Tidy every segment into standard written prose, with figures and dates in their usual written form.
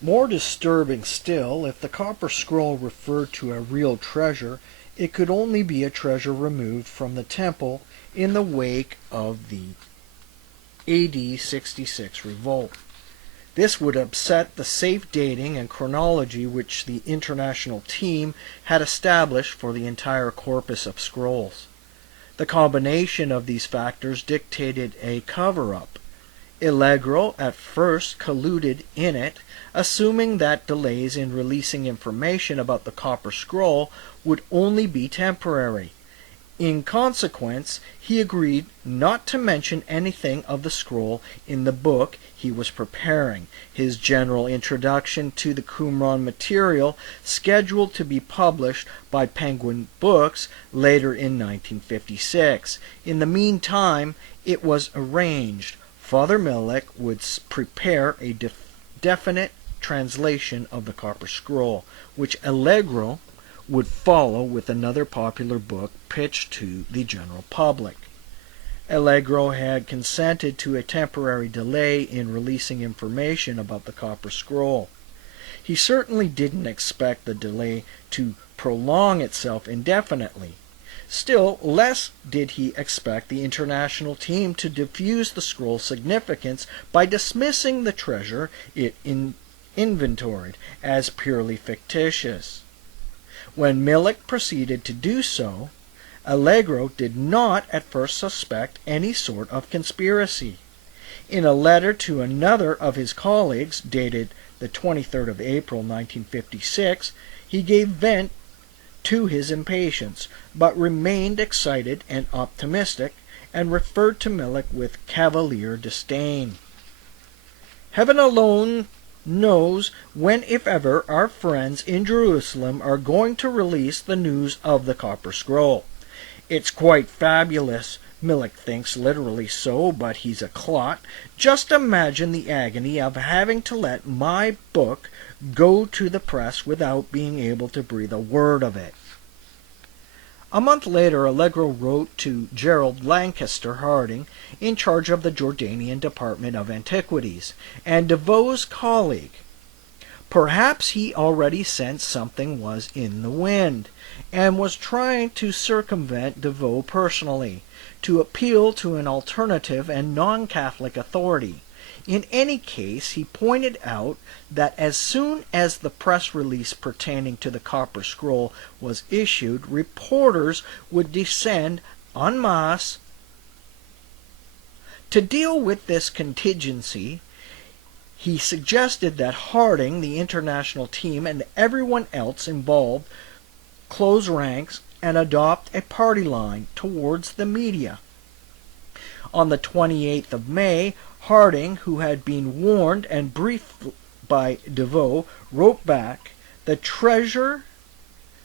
More disturbing still, if the copper scroll referred to a real treasure, it could only be a treasure removed from the temple in the wake of the AD 66 revolt. This would upset the safe dating and chronology which the international team had established for the entire corpus of scrolls. The combination of these factors dictated a cover-up. Allegro at first colluded in it, assuming that delays in releasing information about the copper scroll would only be temporary. In consequence, he agreed not to mention anything of the scroll in the book he was preparing, his general introduction to the Qumran material, scheduled to be published by Penguin Books later in 1956. In the meantime, it was arranged Father Milik would prepare a definite translation of the Copper Scroll, which Allegro would follow with another popular book pitched to the general public. Allegro had consented to a temporary delay in releasing information about the Copper Scroll. He certainly didn't expect the delay to prolong itself indefinitely. Still less did he expect the international team to diffuse the scroll's significance by dismissing the treasure it inventoried as purely fictitious. When Milik proceeded to do so, Allegro did not at first suspect any sort of conspiracy. In a letter to another of his colleagues, dated the 23rd of April 1956, he gave vent to his impatience, but remained excited and optimistic, and referred to Milik with cavalier disdain. Heaven alone knows when, if ever, our friends in Jerusalem are going to release the news of the Copper Scroll. It's quite fabulous. Milik thinks literally so, but he's a clot. Just imagine the agony of having to let my book go to the press without being able to breathe a word of it. A month later, Allegro wrote to Gerald Lancaster Harding, in charge of the Jordanian Department of Antiquities, and DeVoe's colleague. Perhaps he already sensed something was in the wind, and was trying to circumvent DeVoe personally, to appeal to an alternative and non-Catholic authority. In any case, he pointed out that as soon as the press release pertaining to the Copper Scroll was issued, reporters would descend en masse. To deal with this contingency, he suggested that Harding, the international team, and everyone else involved close ranks and adopt a party line towards the media. On the 28th of May, Harding, who had been warned and briefed by DeVoe, wrote back, "The treasure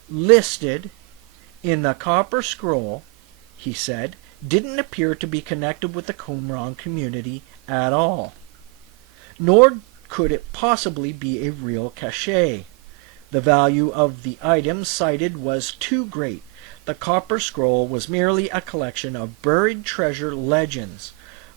listed in the Copper Scroll," he said, "didn't appear to be connected with the Qumran community at all. Nor could it possibly be a real cachet. The value of the items cited was too great. The Copper Scroll was merely a collection of buried treasure legends."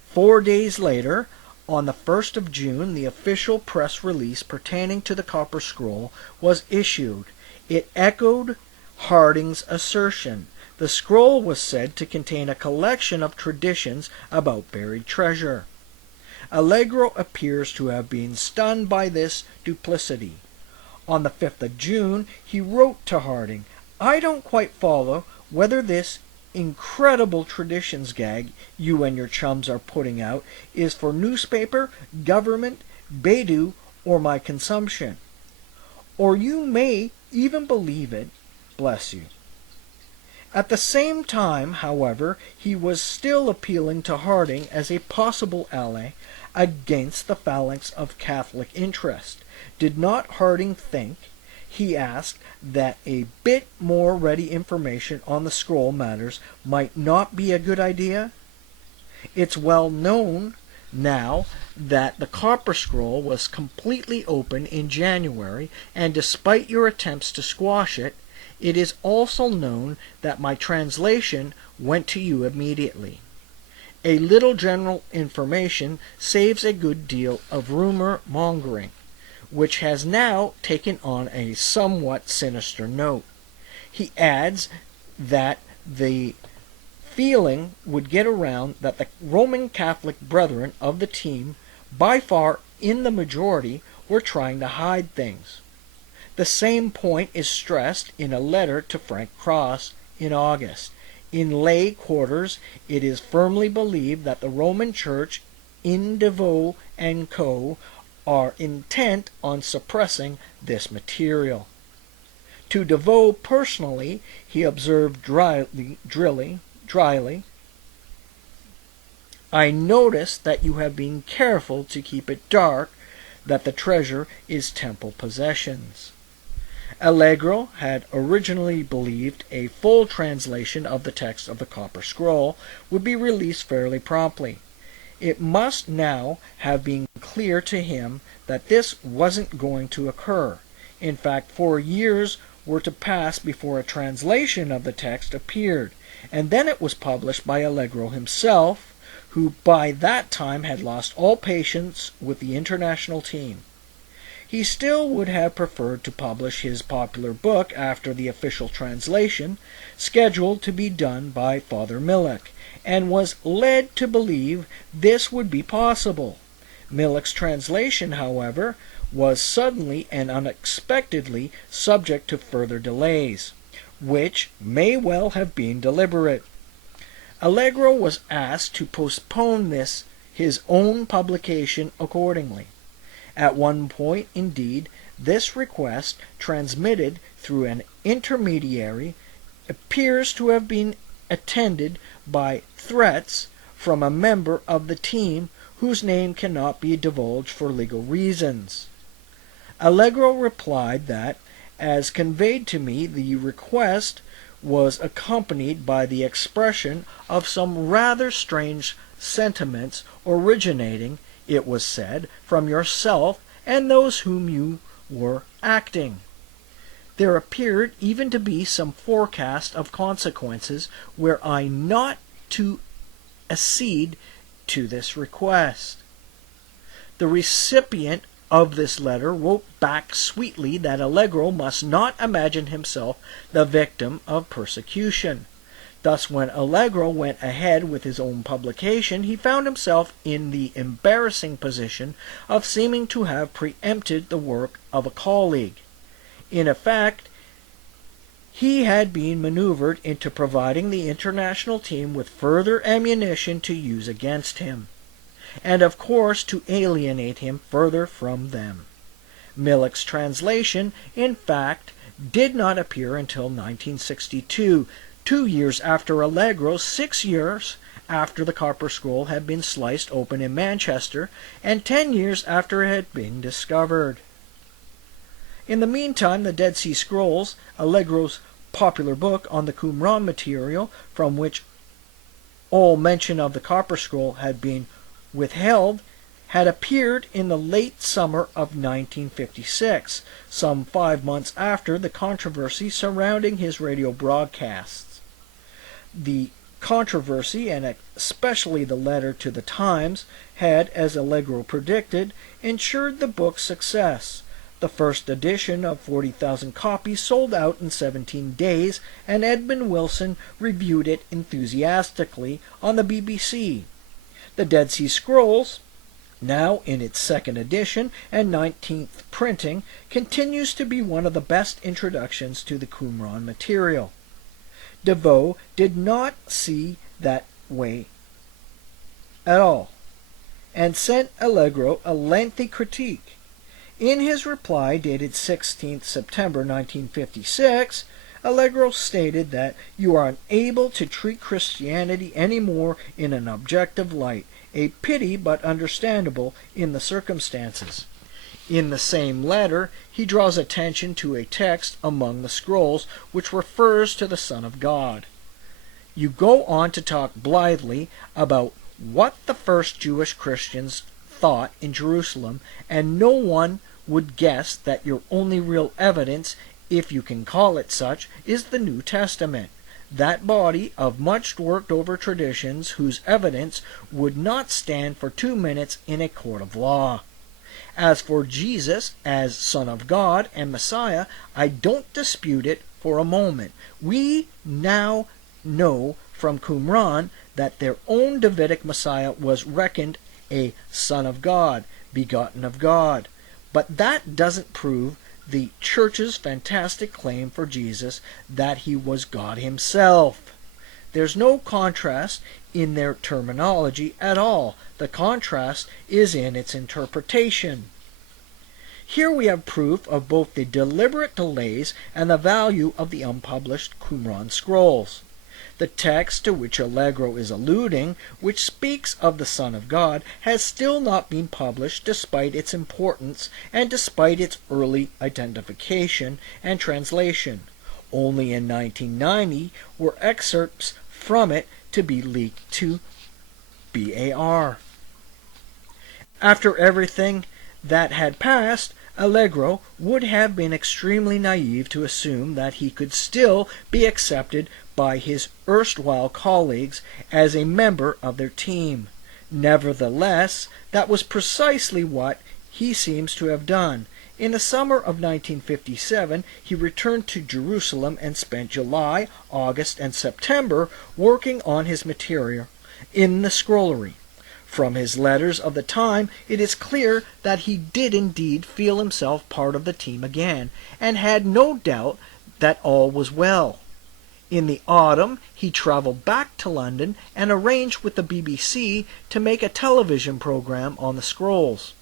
4 days later, on the 1st of June, the official press release pertaining to the Copper Scroll was issued. It echoed Harding's assertion. The scroll was said to contain a collection of traditions about buried treasure. Allegro appears to have been stunned by this duplicity. On the 5th of June, he wrote to Harding, "I don't quite follow whether this incredible traditions gag you and your chums are putting out is for newspaper, government, Beidou, or my consumption. Or you may even believe it, bless you." At the same time, however, he was still appealing to Harding as a possible ally against the phalanx of Catholic interest. Did not Harding think, he asked, that a bit more ready information on the scroll matters might not be a good idea? It's well known now that the Copper Scroll was completely open in January, and despite your attempts to squash it, it is also known that my translation went to you immediately. A little general information saves a good deal of rumor mongering. which has now taken on a somewhat sinister note. He adds that the feeling would get around that the Roman Catholic brethren of the team, by far in the majority, were trying to hide things. The same point is stressed in a letter to Frank Cross in August. In lay quarters, it is firmly believed that the Roman Church, in DeVoe and Co., are intent on suppressing this material. To DeVoe personally, he observed dryly, "I notice that you have been careful to keep it dark, that the treasure is temple possessions." Allegro had originally believed a full translation of the text of the Copper Scroll would be released fairly promptly. It must now have been clear to him that this wasn't going to occur. In fact, 4 years were to pass before a translation of the text appeared, and then it was published by Allegro himself, who by that time had lost all patience with the international team. He still would have preferred to publish his popular book after the official translation, scheduled to be done by Father Millick, and was led to believe this would be possible. Millick's translation, however, was suddenly and unexpectedly subject to further delays, which may well have been deliberate. Allegro was asked to postpone his own publication accordingly. At one point, indeed, this request, transmitted through an intermediary, appears to have been attended by threats from a member of the team whose name cannot be divulged for legal reasons. Allegro replied that, as conveyed to me, the request was accompanied by the expression of some rather strange sentiments originating, it was said, from yourself and those whom you were acting. There appeared even to be some forecast of consequences were I not to accede to this request. The recipient of this letter wrote back sweetly that Allegro must not imagine himself the victim of persecution. Thus, when Allegro went ahead with his own publication, he found himself in the embarrassing position of seeming to have preempted the work of a colleague. In effect, he had been maneuvered into providing the international team with further ammunition to use against him, and of course to alienate him further from them. Millick's translation, in fact, did not appear until 1962, 2 years after Allegro, 6 years after the Copper Scroll had been sliced open in Manchester, and 10 years after it had been discovered. In the meantime, the Dead Sea Scrolls, Allegro's popular book on the Qumran material, from which all mention of the Copper Scroll had been withheld, had appeared in the late summer of 1956, some 5 months after the controversy surrounding his radio broadcasts. The controversy, and especially the letter to the Times, had, as Allegro predicted, ensured the book's success. The first edition of 40,000 copies sold out in 17 days, and Edmund Wilson reviewed it enthusiastically on the BBC. The Dead Sea Scrolls, now in its second edition and 19th printing, continues to be one of the best introductions to the Qumran material. DeVoe did not see that way at all, and sent Allegro a lengthy critique. In his reply, dated 16th September 1956, Allegro stated that you are unable to treat Christianity any more in an objective light, a pity but understandable in the circumstances. In the same letter, he draws attention to a text among the scrolls which refers to the Son of God. You go on to talk blithely about what the first Jewish Christians thought in Jerusalem, and no one would guess that your only real evidence, if you can call it such, is the New Testament, that body of much worked over traditions whose evidence would not stand for 2 minutes in a court of law. As for Jesus as Son of God and Messiah, I don't dispute it for a moment. We now know from Qumran that their own Davidic Messiah was reckoned a Son of God, begotten of God. But that doesn't prove the Church's fantastic claim for Jesus that he was God himself. There's no contrast in their terminology at all. The contrast is in its interpretation. Here we have proof of both the deliberate delays and the value of the unpublished Qumran scrolls. The text to which Allegro is alluding, which speaks of the Son of God, has still not been published despite its importance and despite its early identification and translation. Only in 1990 were excerpts from it to be leaked to BAR. After everything that had passed, Allegro would have been extremely naive to assume that he could still be accepted by his erstwhile colleagues as a member of their team. Nevertheless, that was precisely what he seems to have done. In the summer of 1957, he returned to Jerusalem and spent July, August, and September working on his material in the scrollery. From his letters of the time, it is clear that he did indeed feel himself part of the team again, and had no doubt that all was well. In the autumn, he traveled back to London and arranged with the BBC to make a television program on the scrolls.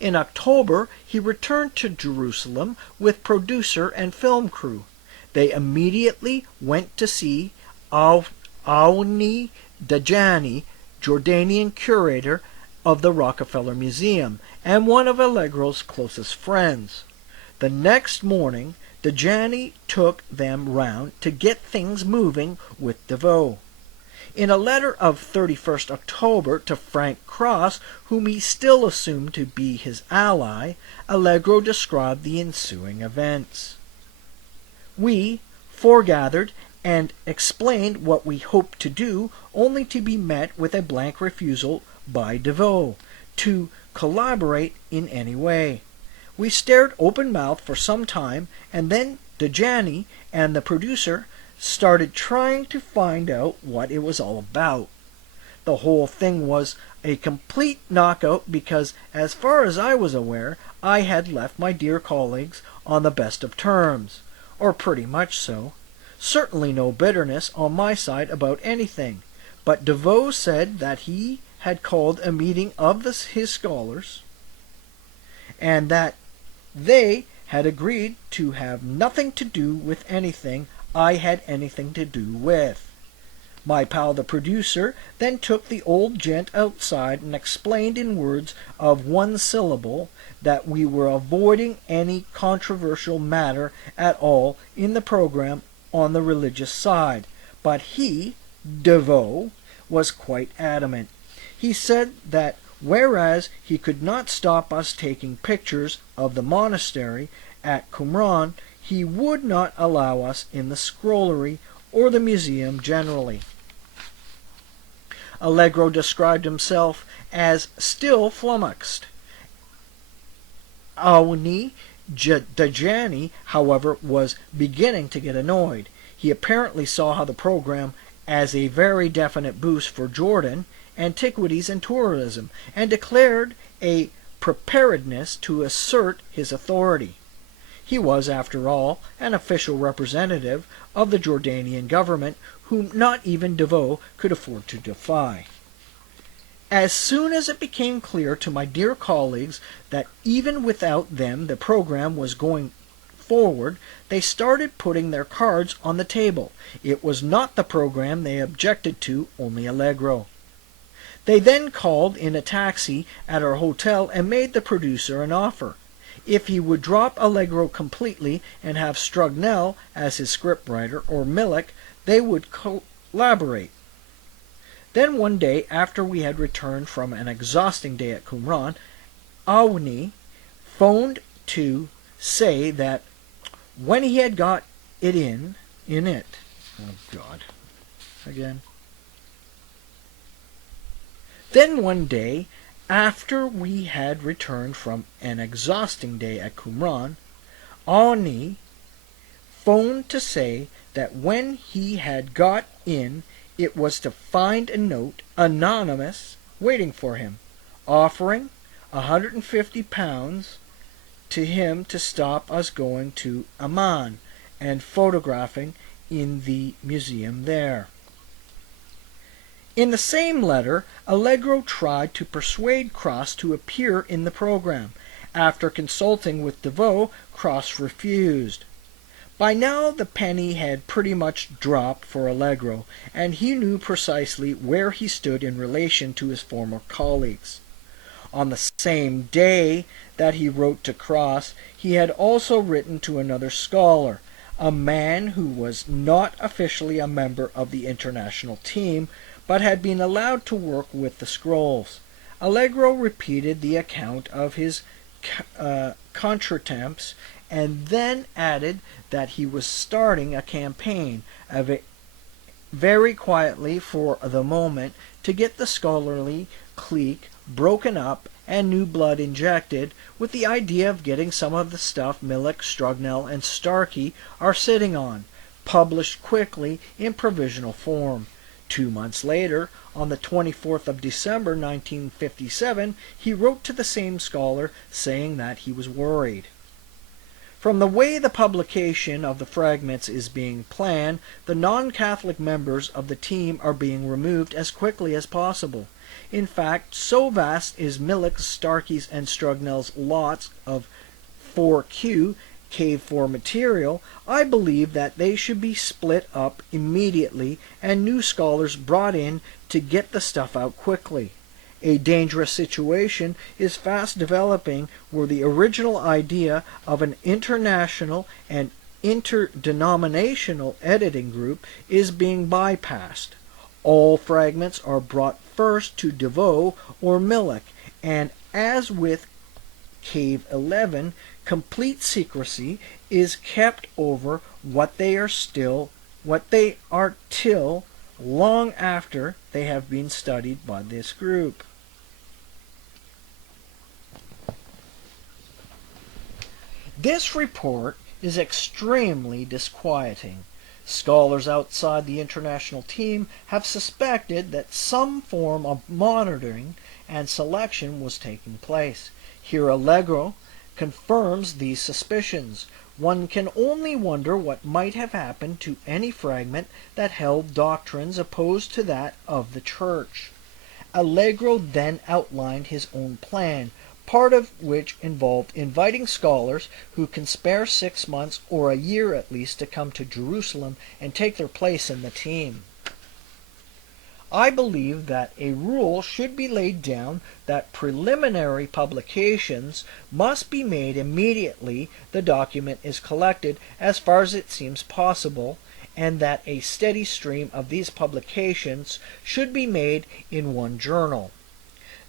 In October, he returned to Jerusalem with producer and film crew. They immediately went to see Unedited, Jordanian curator of the Rockefeller Museum and one of Allegro's closest friends. The next morning, Dejani took them round to get things moving with DeVoe. In a letter of 31st October to Frank Cross, whom he still assumed to be his ally, Allegro described the ensuing events. We foregathered and explained what we hoped to do, only to be met with a blank refusal by DeVoe to collaborate in any way. We stared open-mouthed for some time, and then Dejani and the producer started trying to find out what it was all about. The whole thing was a complete knockout because, as far as I was aware, I had left my dear colleagues on the best of terms, or pretty much so. Certainly no bitterness on my side about anything, but DeVoe said that he had called a meeting of his scholars, and that they had agreed to have nothing to do with anything I had anything to do with. My pal the producer then took the old gent outside and explained in words of one syllable that we were avoiding any controversial matter at all in the program on the religious side, but he, DeVoe, was quite adamant. He said that whereas he could not stop us taking pictures of the monastery at Qumran, he would not allow us in the scrollery or the museum generally. Allegro described himself as still flummoxed. Dejani, however, was beginning to get annoyed. He apparently saw how the program as a very definite boost for Jordan, antiquities, and tourism, and declared a preparedness to assert his authority. He was, after all, an official representative of the Jordanian government, whom not even DeVoe could afford to defy. As soon as it became clear to my dear colleagues that even without them the program was going forward, they started putting their cards on the table. It was not the program they objected to, only Allegro. They then called in a taxi at our hotel and made the producer an offer. If he would drop Allegro completely and have Strugnell as his scriptwriter or Millick, they would collaborate. Then one day, after we had returned from an exhausting day at Qumran, Awni phoned to say that when he had got it in it. Oh, God. Again. Then one day, After we had returned from an exhausting day at Qumran, Ani phoned to say that when he had got in, it was to find a note, anonymous, waiting for him, offering £150 to him to stop us going to Amman and photographing in the museum there. In the same letter, Allegro tried to persuade Cross to appear in the program. After consulting with DeVoe, Cross refused. By now the penny had pretty much dropped for Allegro, and he knew precisely where he stood in relation to his former colleagues. On the same day that he wrote to Cross, he had also written to another scholar, a man who was not officially a member of the international team, but had been allowed to work with the scrolls. Allegro repeated the account of his contretemps and then added that he was starting a campaign, very quietly for the moment, to get the scholarly clique broken up and new blood injected, with the idea of getting some of the stuff Millick, Strugnell, and Starkey are sitting on, published quickly in provisional form. 2 months later, on the 24th of December 1957, he wrote to the same scholar saying that he was worried. From the way the publication of the fragments is being planned, the non-Catholic members of the team are being removed as quickly as possible. In fact, so vast is Millick's, Starkey's, and Strugnell's lots of 4Q Cave 4 material, I believe that they should be split up immediately and new scholars brought in to get the stuff out quickly. A dangerous situation is fast developing where the original idea of an international and interdenominational editing group is being bypassed. All fragments are brought first to DeVoe or Millick, and as with Cave 11, complete secrecy is kept over what they are till long after they have been studied by this group. This report is extremely disquieting. Scholars outside the international team have suspected that some form of monitoring and selection was taking place. Here Allegro confirms these suspicions. One can only wonder what might have happened to any fragment that held doctrines opposed to that of the Church. Allegro then outlined his own plan, part of which involved inviting scholars who can spare 6 months or a year at least to come to Jerusalem and take their place in the team. I believe that a rule should be laid down that preliminary publications must be made immediately the document is collected as far as it seems possible, and that a steady stream of these publications should be made in one journal.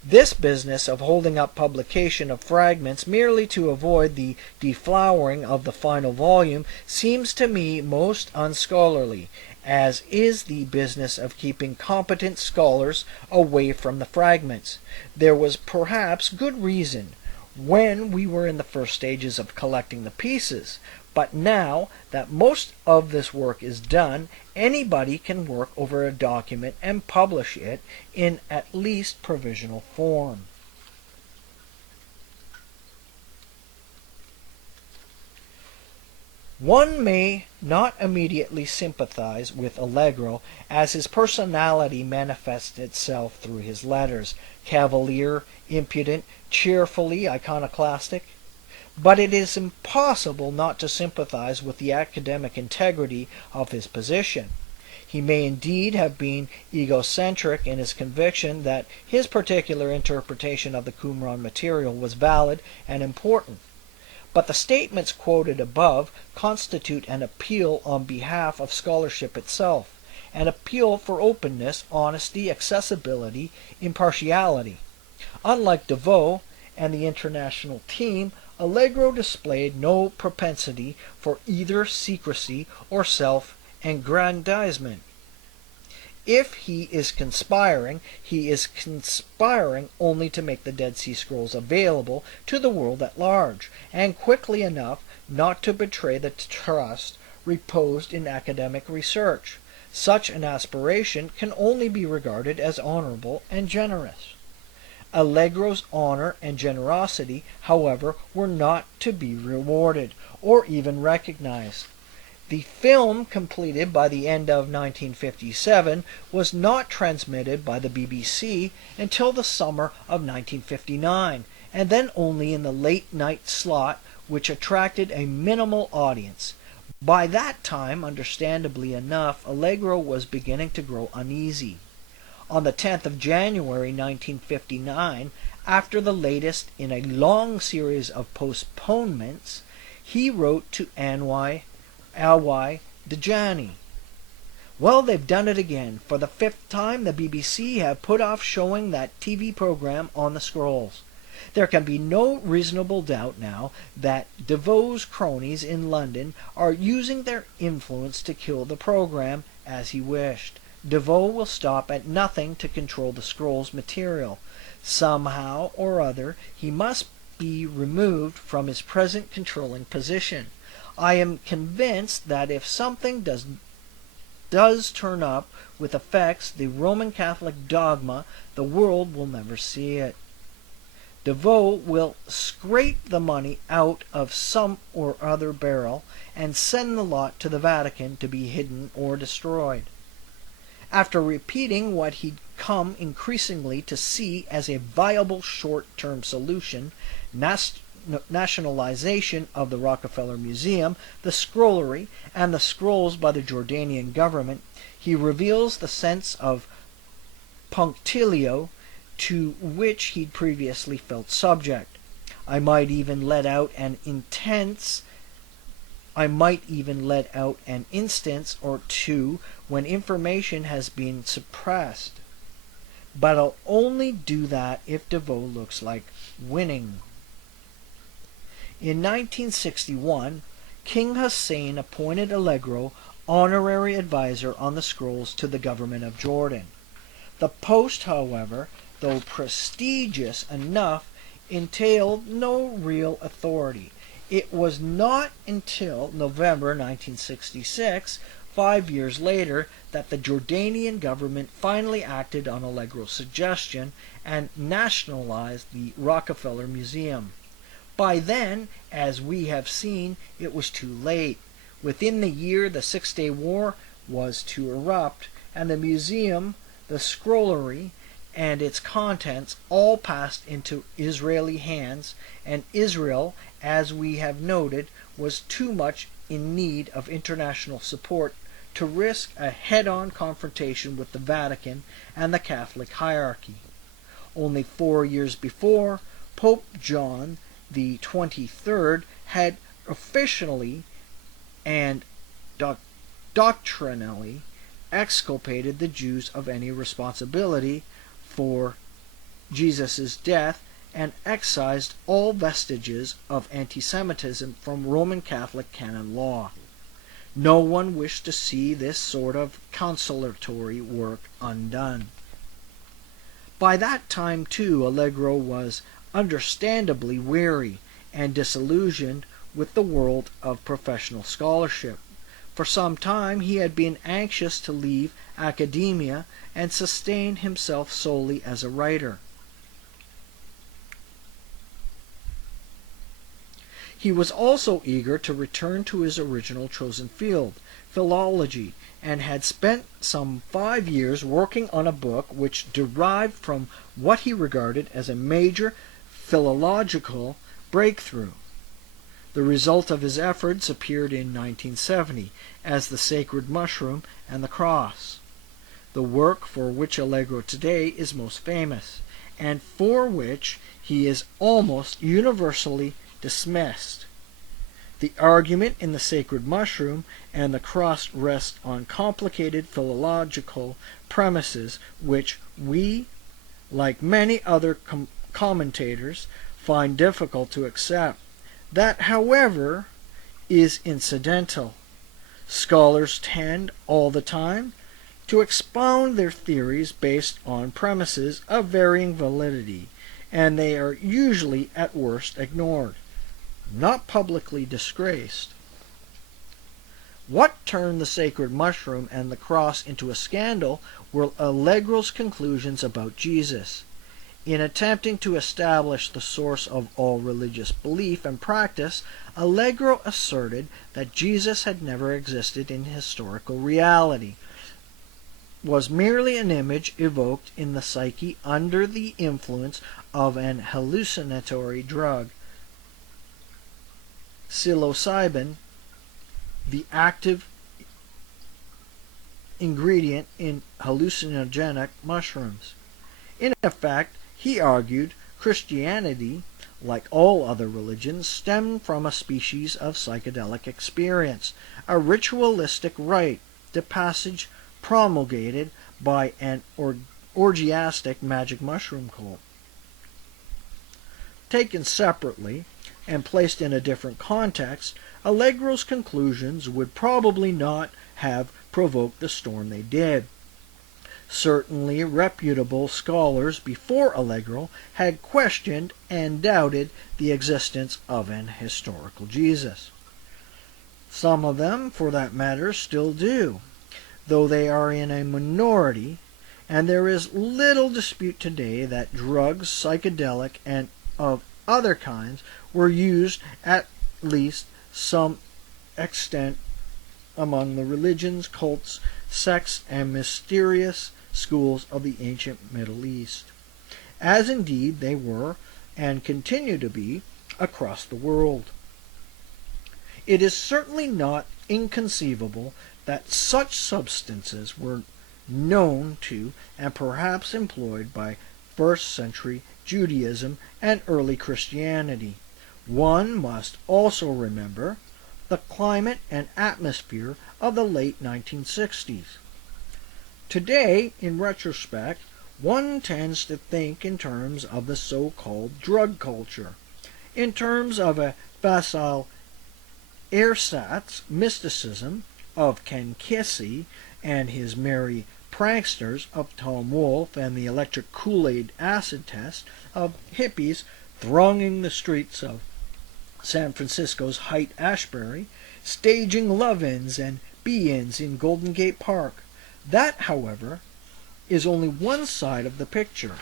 This business of holding up publication of fragments merely to avoid the deflowering of the final volume seems to me most unscholarly, as is the business of keeping competent scholars away from the fragments. There was perhaps good reason when we were in the first stages of collecting the pieces, but now that most of this work is done, anybody can work over a document and publish it in at least provisional form. One may not immediately sympathize with Allegro, as his personality manifests itself through his letters, cavalier, impudent, cheerfully iconoclastic. But it is impossible not to sympathize with the academic integrity of his position. He may indeed have been egocentric in his conviction that his particular interpretation of the Qumran material was valid and important. But the statements quoted above constitute an appeal on behalf of scholarship itself, an appeal for openness, honesty, accessibility, impartiality. Unlike DeVoe and the international team, Allegro displayed no propensity for either secrecy or self-aggrandizement. If he is conspiring only to make the Dead Sea Scrolls available to the world at large, and quickly enough not to betray the trust reposed in academic research. Such an aspiration can only be regarded as honorable and generous. Allegro's honor and generosity, however, were not to be rewarded, or even recognized. The film, completed by the end of 1957, was not transmitted by the BBC until the summer of 1959, and then only in the late-night slot, which attracted a minimal audience. By that time, understandably enough, Allegro was beginning to grow uneasy. On the 10th of January 1959, after the latest in a long series of postponements, he wrote to Alwai Dejani. Well, they've done it again. For the 5th time, the BBC have put off showing that TV program on the scrolls. There can be no reasonable doubt now that DeVoe's cronies in London are using their influence to kill the program as he wished. DeVoe will stop at nothing to control the scroll's material. Somehow or other, he must be removed from his present controlling position. I am convinced that if something does turn up which affects the Roman Catholic dogma, the world will never see it. DeVoe will scrape the money out of some or other barrel and send the lot to the Vatican to be hidden or destroyed. After repeating what he'd come increasingly to see as a viable short-term solution, nationalization of the Rockefeller Museum, the scrollery, and the scrolls by the Jordanian government, he reveals the sense of punctilio to which he'd previously felt subject. I might even let out an instance or two when information has been suppressed. But I'll only do that if DeVoe looks like winning. In 1961, King Hussein appointed Allegro honorary advisor on the scrolls to the government of Jordan. The post, however, though prestigious enough, entailed no real authority. It was not until November 1966, 5 years later, that the Jordanian government finally acted on Allegro's suggestion and nationalized the Rockefeller Museum. By then, as we have seen, it was too late. Within the year, the Six-Day War was to erupt, and the museum, the scrollery, and its contents all passed into Israeli hands, and Israel, as we have noted, was too much in need of international support to risk a head-on confrontation with the Vatican and the Catholic hierarchy. Only 4 years before, Pope John the 23rd had officially and doctrinally exculpated the Jews of any responsibility for Jesus' death and excised all vestiges of anti-Semitism from Roman Catholic canon law. No one wished to see this sort of consolatory work undone. By that time, too, Allegro was understandably weary and disillusioned with the world of professional scholarship. For some time he had been anxious to leave academia and sustain himself solely as a writer. He was also eager to return to his original chosen field, philology, and had spent some 5 years working on a book which derived from what he regarded as a major philological breakthrough. The result of his efforts appeared in 1970 as The Sacred Mushroom and the Cross, the work for which Allegro today is most famous, and for which he is almost universally dismissed. The argument in The Sacred Mushroom and the Cross rests on complicated philological premises which we, like many other commentators, find difficult to accept. That, however, is incidental. Scholars tend all the time to expound their theories based on premises of varying validity, and they are usually at worst ignored, not publicly disgraced. What turned the sacred mushroom and the cross into a scandal were Allegro's conclusions about Jesus. In attempting to establish the source of all religious belief and practice, Allegro asserted that Jesus had never existed in historical reality, was merely an image evoked in the psyche under the influence of an hallucinatory drug, psilocybin, the active ingredient in hallucinogenic mushrooms. In effect, he argued, Christianity, like all other religions, stemmed from a species of psychedelic experience, a ritualistic rite, the passage promulgated by an orgiastic magic mushroom cult. Taken separately and placed in a different context, Allegro's conclusions would probably not have provoked the storm they did. Certainly reputable scholars before Allegro had questioned and doubted the existence of an historical Jesus. Some of them, for that matter, still do, though they are in a minority, and there is little dispute today that drugs, psychedelic and of other kinds, were used at least some extent among the religions, cults, sects, and mysterious schools of the ancient Middle East, as indeed they were and continue to be across the world. It is certainly not inconceivable that such substances were known to and perhaps employed by first-century Judaism and early Christianity. One must also remember the climate and atmosphere of the late 1960s. Today, in retrospect, one tends to think in terms of the so-called drug culture, in terms of a facile ersatz mysticism of Ken Kesey and his merry pranksters, of Tom Wolfe and the electric Kool-Aid acid test, of hippies thronging the streets of San Francisco's Haight-Ashbury, staging love-ins and be-ins in Golden Gate Park. That, however, is only one side of the picture,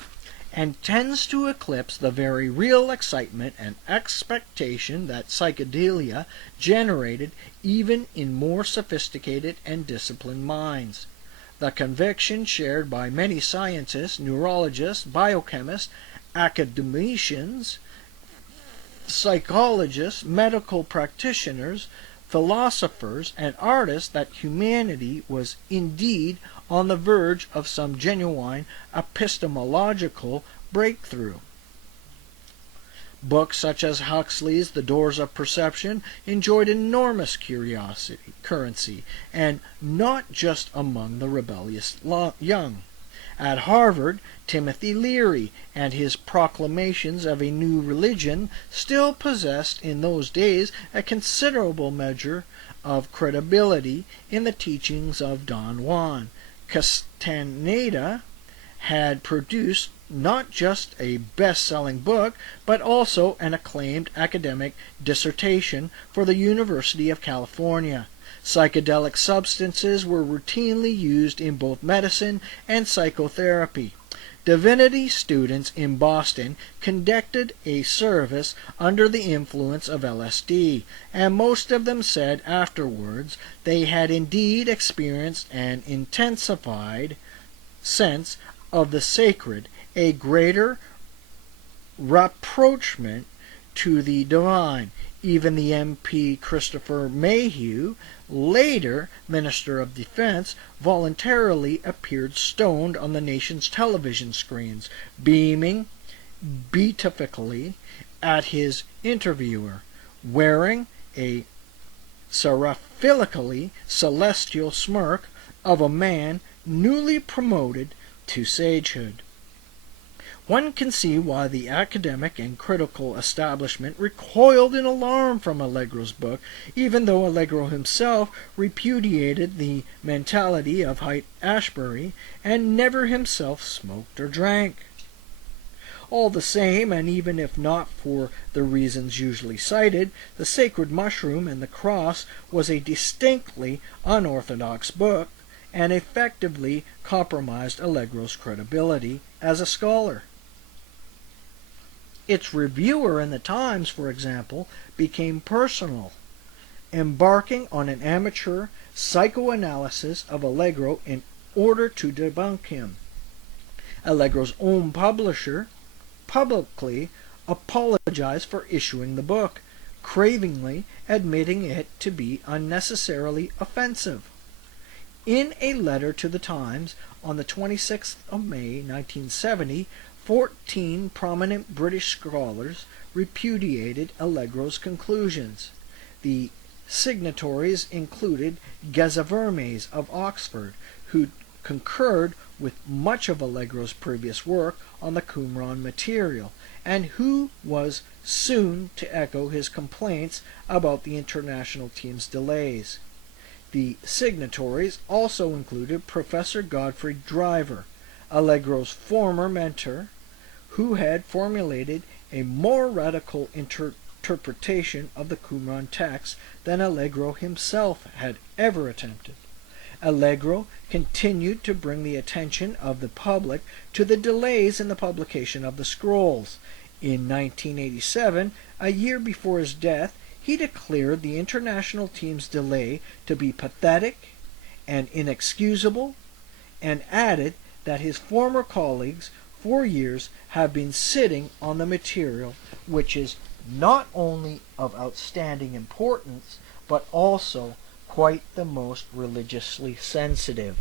and tends to eclipse the very real excitement and expectation that psychedelia generated even in more sophisticated and disciplined minds. The conviction shared by many scientists, neurologists, biochemists, academicians, psychologists, medical practitioners, philosophers, and artists that humanity was indeed on the verge of some genuine epistemological breakthrough. Books such as Huxley's The Doors of Perception enjoyed enormous currency, and not just among the rebellious young. At Harvard, Timothy Leary and his proclamations of a new religion still possessed in those days a considerable measure of credibility in the teachings of Don Juan. Castaneda had produced not just a best-selling book, but also an acclaimed academic dissertation for the University of California. Psychedelic substances were routinely used in both medicine and psychotherapy. Divinity students in Boston conducted a service under the influence of LSD, and most of them said afterwards they had indeed experienced an intensified sense of the sacred, a greater rapprochement to the divine. Even the MP Christopher Mayhew, later Minister of Defense, voluntarily appeared stoned on the nation's television screens, beaming beatifically at his interviewer, wearing a seraphilically celestial smirk of a man newly promoted to sagehood. One can see why the academic and critical establishment recoiled in alarm from Allegro's book, even though Allegro himself repudiated the mentality of Haight-Ashbury and never himself smoked or drank. All the same, and even if not for the reasons usually cited, The Sacred Mushroom and the Cross was a distinctly unorthodox book, and effectively compromised Allegro's credibility as a scholar. Its reviewer in the Times, for example, became personal, embarking on an amateur psychoanalysis of Allegro in order to debunk him. Allegro's own publisher publicly apologized for issuing the book, cravingly admitting it to be unnecessarily offensive. In a letter to the Times on the 26th of May, 1970, 14 prominent British scholars repudiated Allegro's conclusions. The signatories included Gezavermes of Oxford, who concurred with much of Allegro's previous work on the Qumran material, and who was soon to echo his complaints about the international team's delays. The signatories also included Professor Godfrey Driver, Allegro's former mentor, who had formulated a more radical interpretation of the Qumran text than Allegro himself had ever attempted. Allegro continued to bring the attention of the public to the delays in the publication of the scrolls. In 1987, a year before his death, he declared the international team's delay to be pathetic and inexcusable, and added that his former colleagues for years have been sitting on the material, which is not only of outstanding importance, but also quite the most religiously sensitive.